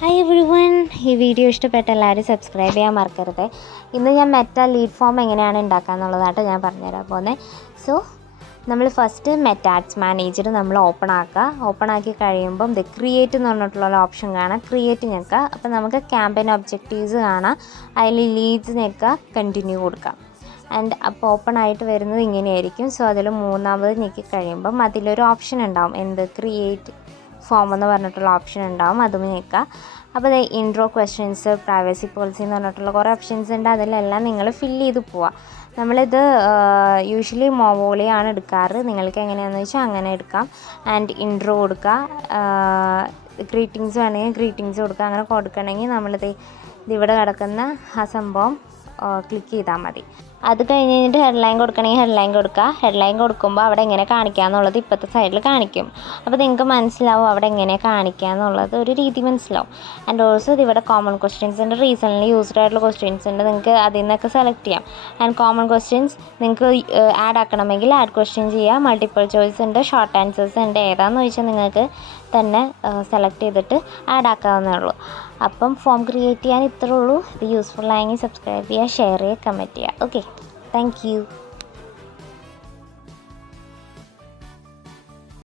Hi every one, ഈ video ഇഷ്ടപ്പെട്ട എല്ലാവരും സബ്സ്ക്രൈബ് ചെയ്യാൻ മറക്കരുത്. ഇന്ന് ഞാൻ മെറ്റാ ലീഡ് ഫോം എങ്ങനെയാണ് ഉണ്ടാക്കുക എന്നുള്ളതായിട്ട് ഞാൻ പറഞ്ഞുതരാൻ പോകുന്നത്. സോ നമ്മൾ ഫസ്റ്റ് മെറ്റാ ആഡ്സ് മാനേജർ നമ്മൾ ഓപ്പൺ ആക്കി കഴിയുമ്പം ഇത് ക്രിയേറ്റ് എന്ന് പറഞ്ഞിട്ടുള്ള ഓപ്ഷൻ കാണാം. ക്രിയേറ്റ് ഞെക്കുക. അപ്പോൾ നമുക്ക് ക്യാമ്പയിൻ ഒബ്ജക്റ്റീവ്സ് കാണാം. അതിൽ ലീഡ്സ് ഞെക്കുക, കണ്ടിന്യൂ കൊടുക്കാം. ആൻഡ് അപ്പോൾ ഓപ്പൺ ആയിട്ട് വരുന്നത് ഇങ്ങനെയായിരിക്കും. സോ അതിൽ മൂന്നാമത് ഞെക്കി കഴിയുമ്പം അതിലൊരു ഓപ്ഷൻ ഉണ്ടാവും, എന്ത് ക്രിയേറ്റ് ഫോം എന്ന് പറഞ്ഞിട്ടുള്ള ഓപ്ഷൻ ഉണ്ടാവും. അതും ഞെക്കുക. അപ്പോൾ ഇൻട്രോ ക്വസ്റ്റ്യൻസ്, പ്രൈവസി പോളിസി എന്ന് പറഞ്ഞിട്ടുള്ള കുറേ ഓപ്ഷൻസ് ഉണ്ട്. അതിലെല്ലാം നിങ്ങൾ ഫില്ല് ചെയ്ത് പോവുക. നമ്മളിത് യൂഷ്വലി മോവോളിയാണ് എടുക്കാറ്. നിങ്ങൾക്ക് എങ്ങനെയാണെന്ന് വെച്ചാൽ അങ്ങനെ എടുക്കാം. ആൻഡ് ഇൻട്രോ കൊടുക്കുക, ഗ്രീറ്റിങ്സ് വേണമെങ്കിൽ ഗ്രീറ്റിങ്സ് കൊടുക്കുക. അങ്ങനെ കൊടുക്കണമെങ്കിൽ ഇതിവിടെ കിടക്കുന്ന ആ സംഭവം ക്ലിക്ക് ചെയ്താൽ മതി. അത് കഴിഞ്ഞിട്ട് ഹെഡ്ലൈൻ കൊടുക്കണമെങ്കിൽ ഹെഡ്ലൈൻ കൊടുക്കുക. ഹെഡ്ലൈൻ കൊടുക്കുമ്പോൾ അവിടെ എങ്ങനെ കാണിക്കുക എന്നുള്ളത് ഇപ്പോഴത്തെ സൈഡിൽ കാണിക്കും. അപ്പോൾ നിങ്ങൾക്ക് മനസ്സിലാവും അവിടെ എങ്ങനെ കാണിക്കുക എന്നുള്ളത്, ഒരു രീതി മനസ്സിലാവും. ആൻഡ് ഓൾസോ ഇതിവിടെ കോമൺ ക്വസ്റ്റ്യൻസ് ഉണ്ട്, റീസെൻ്റ്ലി യൂസ്ഡ് ആയിട്ടുള്ള ക്വസ്റ്റ്യൻസ് ഉണ്ട്. നിങ്ങൾക്ക് അതിൽ നിന്നൊക്കെ സെലക്ട് ചെയ്യാം. ആൻഡ് കോമൺ ക്വസ്റ്റ്യൻസ് നിങ്ങൾക്ക് ആഡ് ആക്കണമെങ്കിൽ ആഡ് ക്വസ്റ്റ്യൻ ചെയ്യാം. മൾട്ടിപ്പിൾ ചോയ്സ് ഉണ്ട്, ഷോർട്ട് ആൻസേഴ്സ് ഉണ്ട്. ഏതാണെന്ന് ചോദിച്ചാൽ നിങ്ങൾക്ക് തന്നെ സെലക്ട് ചെയ്തിട്ട് ആഡ് ആക്കാവുന്നേ ഉള്ളൂ. അപ്പം ഫോം ക്രിയേറ്റ് ചെയ്യാൻ ഇത്രേ ഉള്ളൂ. ഇത് യൂസ്ഫുൾ ആയെങ്കിൽ സബ്സ്ക്രൈബ് ചെയ്യുക, ഷെയർ ചെയ്യുക, കമൻറ്റ് ചെയ്യുക. Okay, thank you.